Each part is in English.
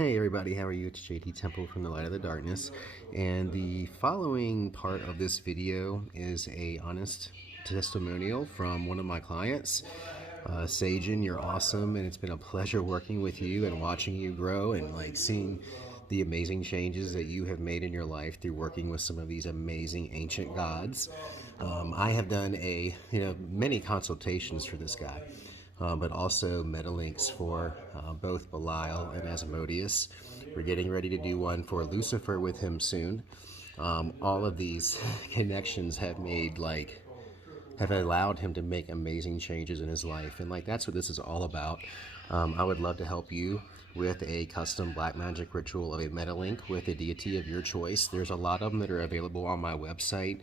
Hey everybody, how are you? It's JD Temple from the Light of the Darkness, and the following part of this video is a honest testimonial from one of my clients. Sajin, you're awesome, and it's been a pleasure working with you and watching you grow and seeing the amazing changes that you have made in your life through working with some of these amazing ancient gods. I have done many consultations for this guy, but also metalinks for both Belial and Asmodeus. We're getting ready to do one for Lucifer with him soon. All of these connections have allowed him to make amazing changes in his life, and that's what this is all about. I would love to help you with a custom black magic ritual of a metalink with a deity of your choice. There's a lot of them that are available on my website.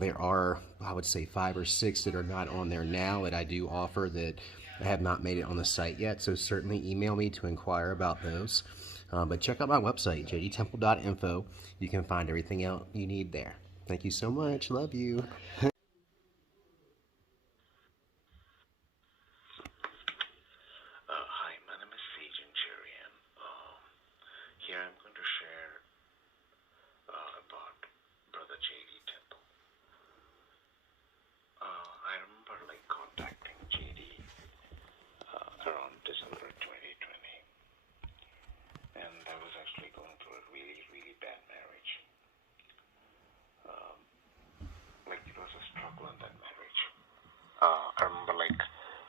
There are, I would say, 5 or 6 that are not on there now that I do offer that I have not made it on the site yet, so certainly email me to inquire about those. But check out my website, jdtemple.info. You can find everything else you need there. Thank you so much. Love you. Hi, my name is Sajin. Here I'm going to share about Brother J.D. Temple. I remember contacting J.D. Around December 2020, and I was actually going through a really, really bad marriage. It was a struggle in that marriage. I remember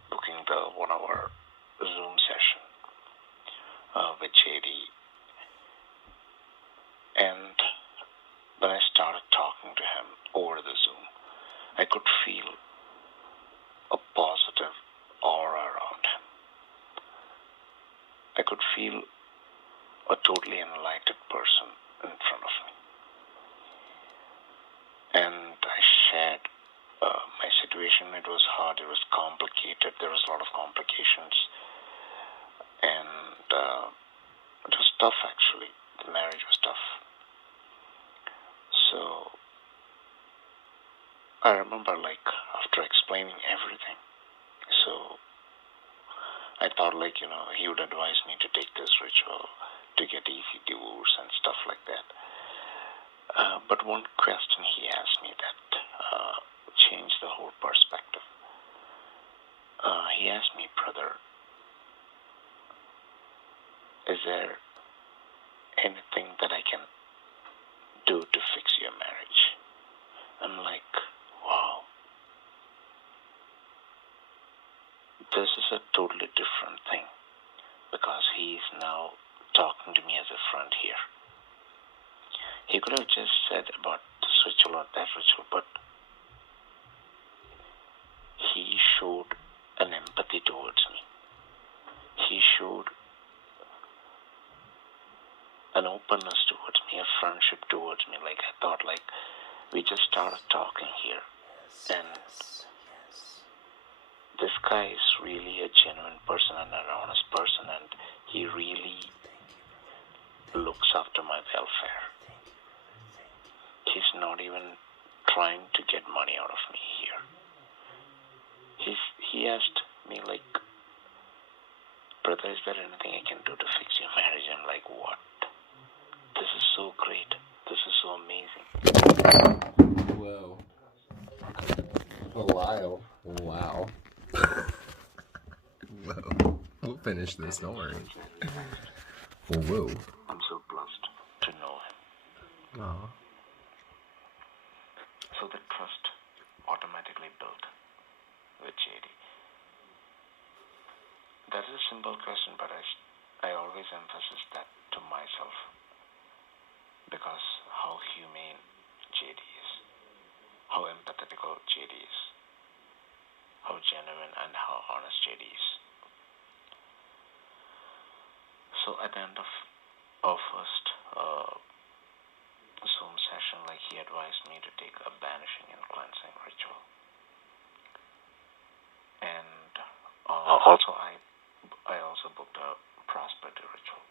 booking the 1-hour Zoom session with JD, and when I started talking to him over the Zoom, I could feel a positive aura around him. I could feel a totally enlightened person in front of me. And I shared my situation. It was hard, it was complicated, there was a lot of complications, and it was tough actually. The marriage was tough. So I remember after explaining everything, so I thought he would advise me to take this ritual to get easy divorce and stuff like that. But one question he asked me that changed the whole perspective. He asked me, brother, is there anything that I can do to fix your marriage? I'm like, wow. This is a totally different thing, because he's now talking to me as a friend here. He could have just said about this ritual or that ritual, but he showed an empathy towards me. He showed an openness towards me, a friendship towards me. I thought we just started talking here, and this guy is really a genuine person and an honest person, and he really looks after my welfare. He's not even trying to get money out of me here. He asked me brother, is there anything I can do to fix your marriage? I'm like, what? This is so great. This is so amazing. Whoa. Belial. Wow. Whoa. We'll finish this, don't worry. Whoa. I'm so blessed to know him. Aww. So the trust automatically built with JD. That is a simple question, but I always emphasize that to myself, because how humane JD is, how empathetical JD is, how genuine and how honest JD is. So at the end of our first Zoom session, he advised me to take a banishing and cleansing ritual. And also I also booked a prosperity ritual.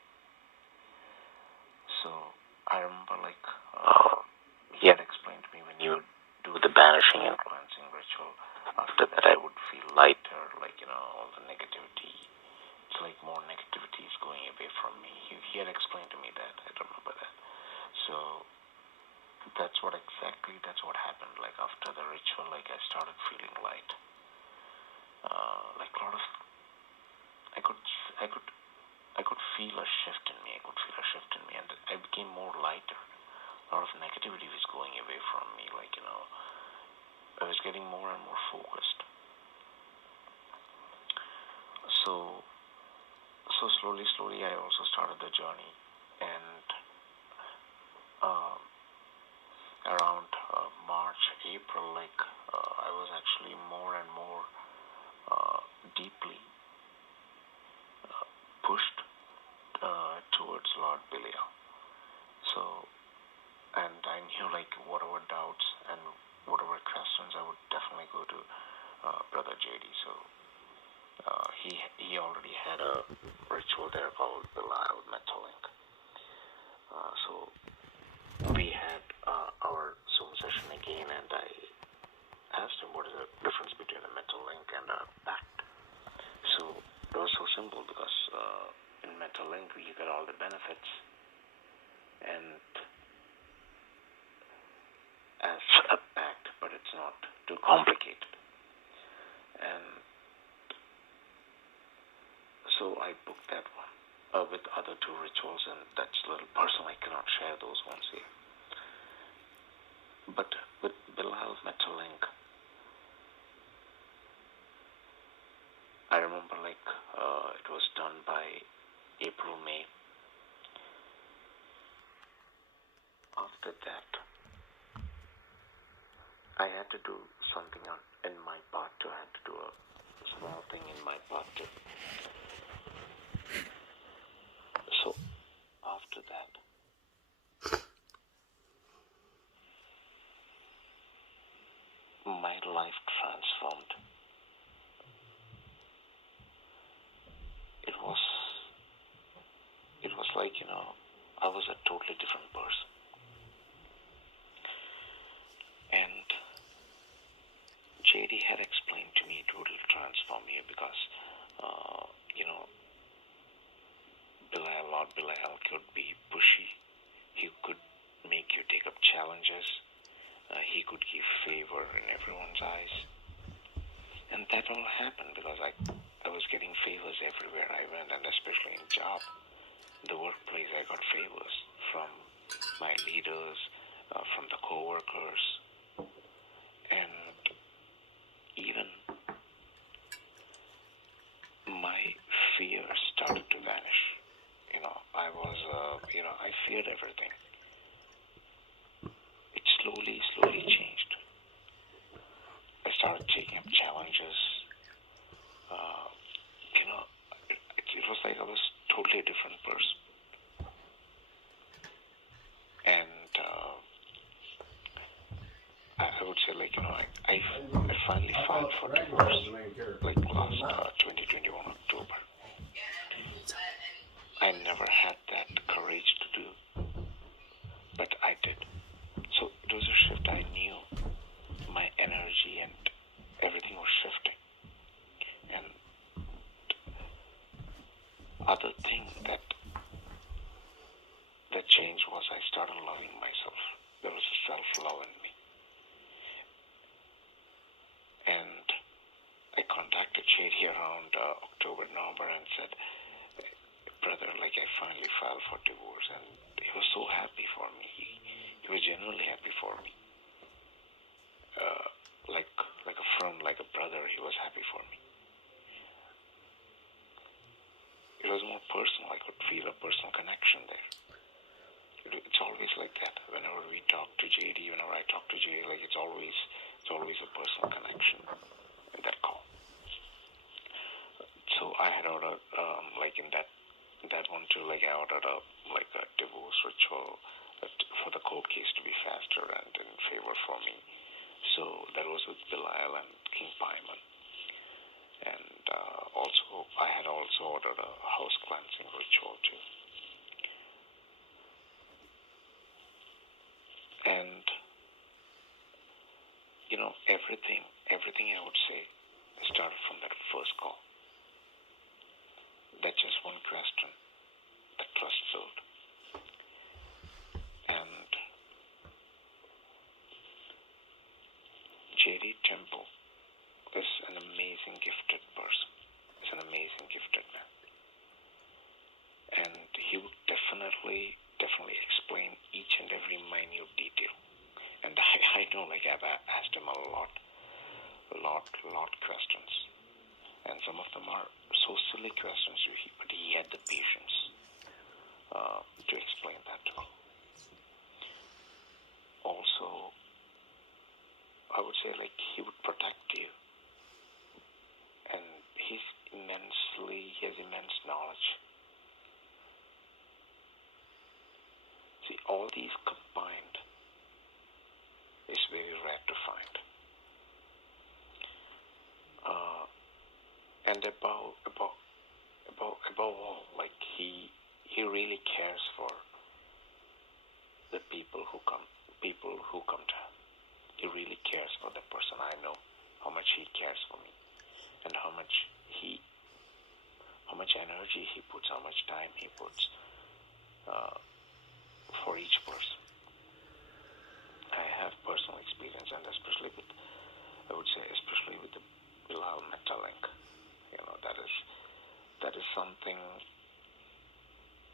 So I remember he had explained to me, when you do the banishing and cleansing ritual, after that I would feel lighter, all the negativity it's like more negativity is going away from me. He had explained to me that. I remember that. So that's what happened. Like after the ritual, like I started feeling light. Like a lot of, I could feel a shift in me. And I became more lighter. A lot of negativity was going away from me. Like, I was getting more and more focused. So slowly, I also started the journey, and around March, April, like I was actually more and more deeply pushed towards Lord Belial. So, and I knew like whatever doubts and whatever questions, I would definitely go to Brother JD. So he already had a ritual there called Belial Mental Link. So we had our Zoom session again, and I asked him what is the difference between a mental link and a pact. So it was so simple because in mental link you get all the benefits, and as a pact, but it's not too complicated. And so I booked that one with other two rituals, and that's a little personal. I cannot share those ones here. But with Belial's mental link, I remember like it was done by April, May. After that, I had to do something in my part too. I had to do a small thing in my part too. So after that, my life transformed. It was like, I was a totally different person. And JD had explained to me it would transform you because, Lord Belial could be pushy. He could make you take up challenges. He could give favor in everyone's eyes. And that all happened because I was getting favors everywhere I went, and especially in job. The workplace, I got favors from my leaders, from the co-workers, and even my fear started to vanish. I feared everything. It slowly changed. I started taking up challenges. It was like I was totally a different person. And I would say, like, I finally filed for divorce, like last 2021 October. I never had that courage to do, but I did. So it was a shift. I knew my energy and everything was shifting. And other thing that changed was I started loving myself. There was a self-love in me. And I contacted JD around October, November and said, brother, like I finally filed for divorce, and he was so happy for me. He was genuinely happy for me. Like a friend, like a brother, he was happy for me. It was more personal. I could feel a personal connection there. It's always like that. Whenever we talk to JD, whenever I talk to JD, like it's always a personal connection in that call. So I had ordered, like in that one too, like I ordered a divorce ritual for the court case to be faster and in favor for me. So that was with Belial and King Paimon. And also, I had also ordered a house cleansing ritual too. And, everything I would say started from that first call. That's just one question that trust built. And J.D. Temple is an amazing gifted person. He's an amazing gifted man. And he would definitely explain each and every minute detail. And I know, like, I've asked him a lot questions. And some of them are so silly questions, but he had the patience to explain that to me. Also, I would say, like, he would protect you. And he has immense knowledge. See, all these combined is very rare to find. And above all, like, he really cares for the people who come to him. He really cares for that person. I know how much he cares for me, and how much energy he puts, how much time he puts for each person. I have personal experience, and especially with the Belial Metalink. That is something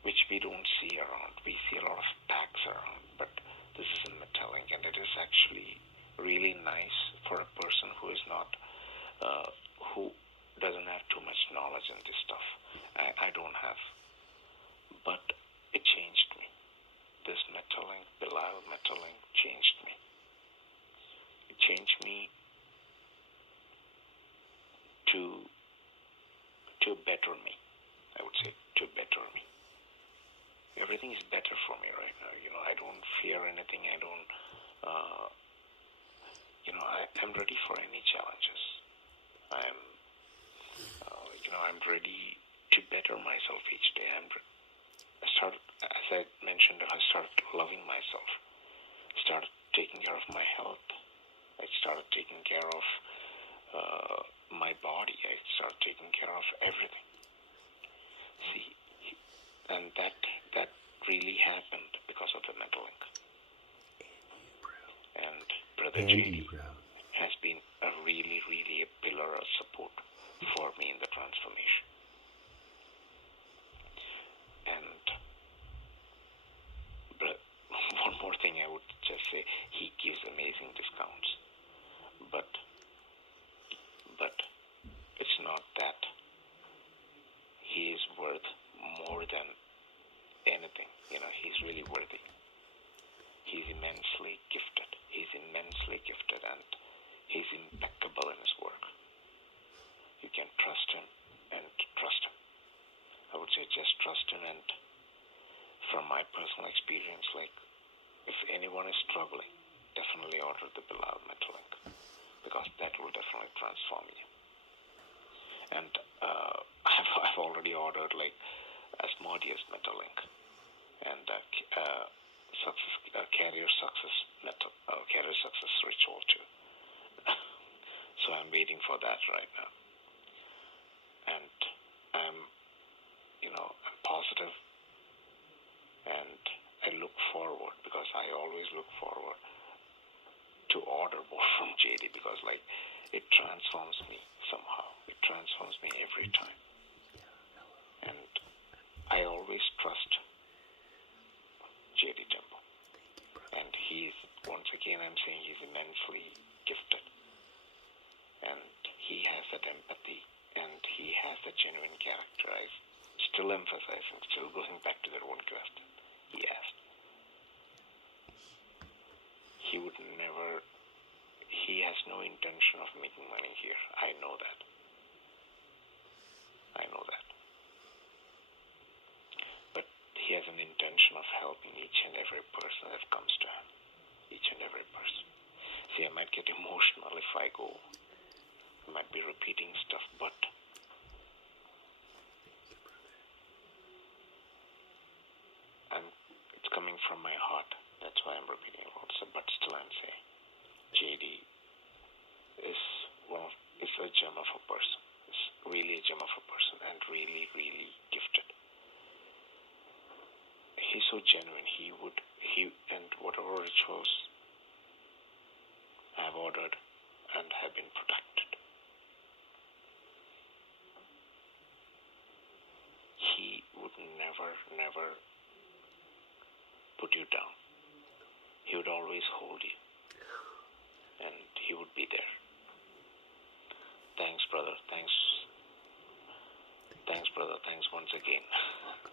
which we don't see around. We see a lot of packs around, but this is a Metalink, and it is actually really nice for a person who is not, who doesn't have too much knowledge in this stuff. I don't have, but it changed me. This Metalink, Belial Metalink, changed me. It changed me to better me. I would say to better me. Everything is better for me right now. I don't fear anything. I don't. I'm ready for any challenges. I'm ready to better myself each day. As I mentioned, I started loving myself. Started taking care of my health. I started taking care of my body. I started taking care of everything. See, and that really happened because of the Metalink. And Brother J.D. has been a really a pillar of support for me in the transformation. And one more thing I would just say, he gives amazing discounts. But it's not that. He is worth more than anything. He's really worthy. He's immensely gifted. And he's impeccable in his work. You can trust him and trust him. I would say just trust him. And from my personal experience, like, if anyone is struggling, definitely order the Belial Metalink, because that will definitely transform you. And I've already ordered, like, Asmodeus Metalink and Carrier Success Ritual too. So I'm waiting for that right now. And I'm positive, and I look forward, because I always look forward to order more from JD, because, like, it transforms me somehow. It transforms me every time. And I always trust J.D. Temple. And once again, I'm saying he's immensely gifted. And he has that empathy, and he has that genuine character. I still emphasizing, still going back to that one question he asked. He has no intention of making money here. I know that. But he has an intention of helping each and every person that comes to him. Each and every person. See, I might get emotional if I go. I might be repeating stuff, but it's coming from my heart. That's why I'm repeating a lot. But still I'm saying, JD is a gem of a person. It's really a gem of a person, and really so genuine. And whatever rituals I have ordered and have been protected, he would never put you down. He would always hold you, and he would be there. Thanks, brother. Thanks, brother. Thanks once again.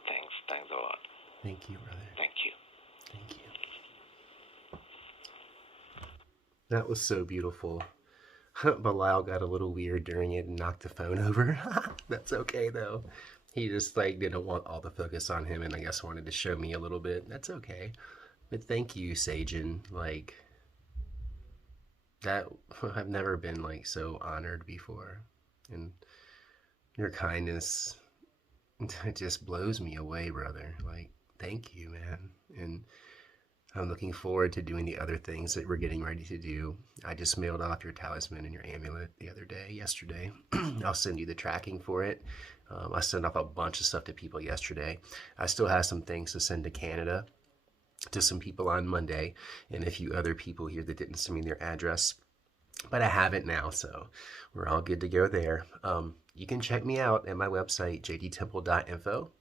Thanks a lot. Thank you, brother. Thank you. Thank you. That was so beautiful. Belial got a little weird during it and knocked the phone over. That's okay though. He just didn't want all the focus on him, and I guess wanted to show me a little bit. That's okay. But thank you, Sajin. That I've never been so honored before, and your kindness, it just blows me away, brother. Thank you, man. And I'm looking forward to doing the other things that we're getting ready to do. I just mailed off your talisman and your amulet yesterday. I'll send you the tracking for it. I sent off a bunch of stuff to people yesterday. I still have some things to send to Canada to some people on Monday, and a few other people here that didn't send me their address. But I have it now, so we're all good to go there. You can check me out at my website, jdtemple.info.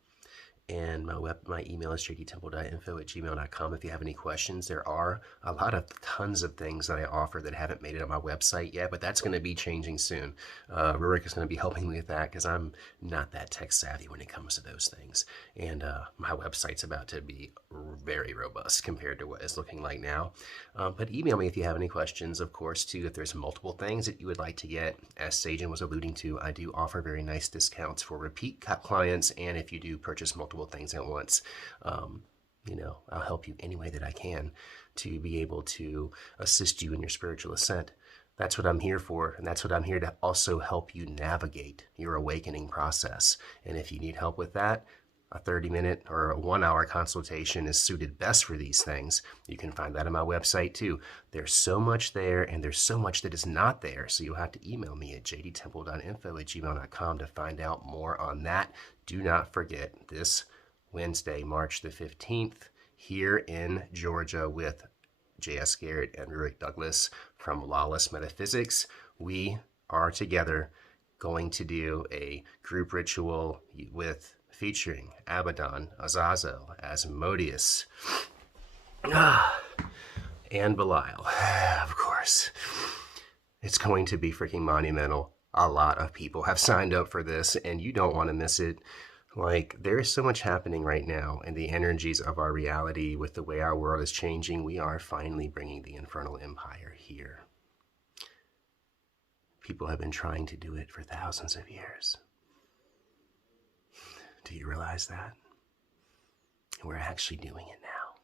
And my email is jdtemple.info@gmail.com if you have any questions. There are tons of things that I offer that haven't made it on my website yet, but that's going to be changing soon. Rurik is going to be helping me with that because I'm not that tech savvy when it comes to those things. And my website's about to be very robust compared to what it's looking like now. But email me if you have any questions, of course, too, if there's multiple things that you would like to get. As Sajin was alluding to, I do offer very nice discounts for repeat clients, and if you do purchase multiple things at once, I'll help you any way that I can to be able to assist you in your spiritual ascent. That's what I'm here for, and that's what I'm here to also help you navigate your awakening process. And if you need help with that, a 30-minute or a 1-hour consultation is suited best for these things. You can find that on my website too. There's so much there, and there's so much that is not there, so you'll have to email me at jdtemple.info@gmail.com to find out more on that. Do not forget, this Wednesday, March the 15th, here in Georgia with J.S. Garrett and Rurik Douglas from Lawless Metaphysics, we are together going to do a group ritual featuring Abaddon, Azazel, Asmodeus, and Belial, of course. It's going to be freaking monumental. A lot of people have signed up for this, and you don't want to miss it. There is so much happening right now, and the energies of our reality with the way our world is changing. We are finally bringing the Infernal Empire here. People have been trying to do it for thousands of years. Do you realize that? We're actually doing it now.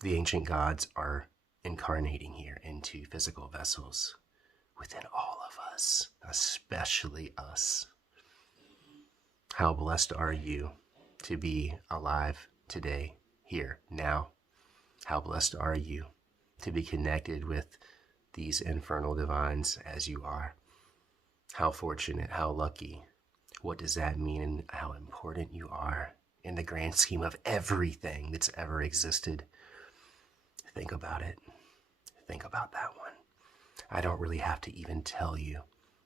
The ancient gods are incarnating here into physical vessels within all of us, especially us. How blessed are you to be alive today, here, now? How blessed are you to be connected with these infernal divines as you are? How fortunate, how lucky. What does that mean, and how important you are in the grand scheme of everything that's ever existed? Think about it. Think about that one. I don't really have to even tell you,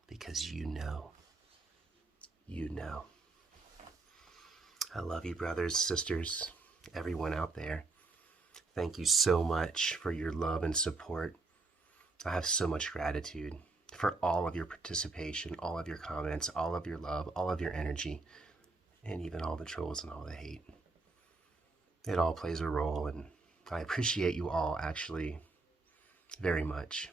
because you know. You know. I love you, brothers, sisters, everyone out there. Thank you so much for your love and support. I have so much gratitude for all of your participation, all of your comments, all of your love, all of your energy, and even all the trolls and all the hate. It all plays a role, and I appreciate you all, actually, very much.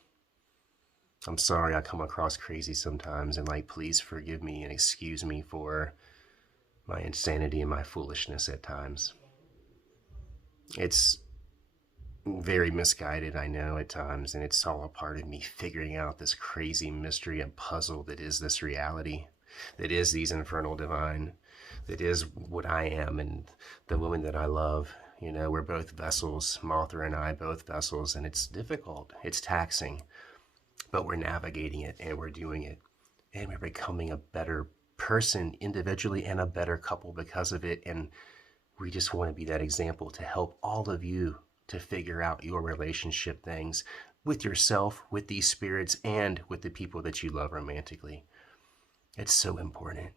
I'm sorry I come across crazy sometimes, and please forgive me and excuse me for my insanity and my foolishness at times. It's very misguided, I know, at times, and it's all a part of me figuring out this crazy mystery and puzzle that is this reality, that is these infernal divine, that is what I am and the woman that I love. We're both vessels, Mothra and I, both vessels, and it's difficult, it's taxing, but we're navigating it, and we're doing it, and we're becoming a better person individually and a better couple because of it. And We just want to be that example to help all of you to figure out your relationship things with yourself, with these spirits, and with the people that you love romantically. It's so important.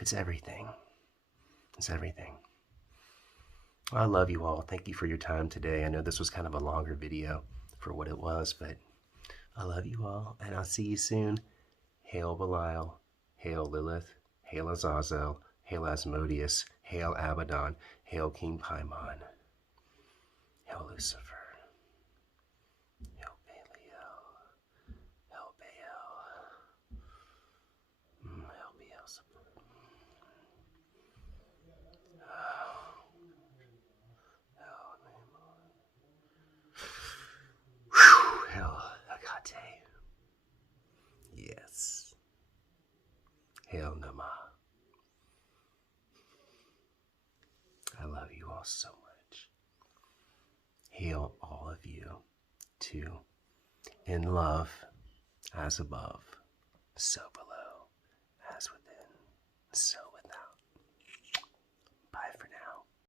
It's everything. It's everything. I love you all. Thank you for your time today. I know this was kind of a longer video for what it was, but I love you all, and I'll see you soon. Hail Belial, hail Lilith, hail Azazel, hail Asmodeus, hail Abaddon, hail King Paimon, hail Lucifer, hail Belial, hail Baal, hail Beelzebub, hail Hecate, yes, hail Nama. I love you all so much. Hail all of you to in love as above, so below, as within, so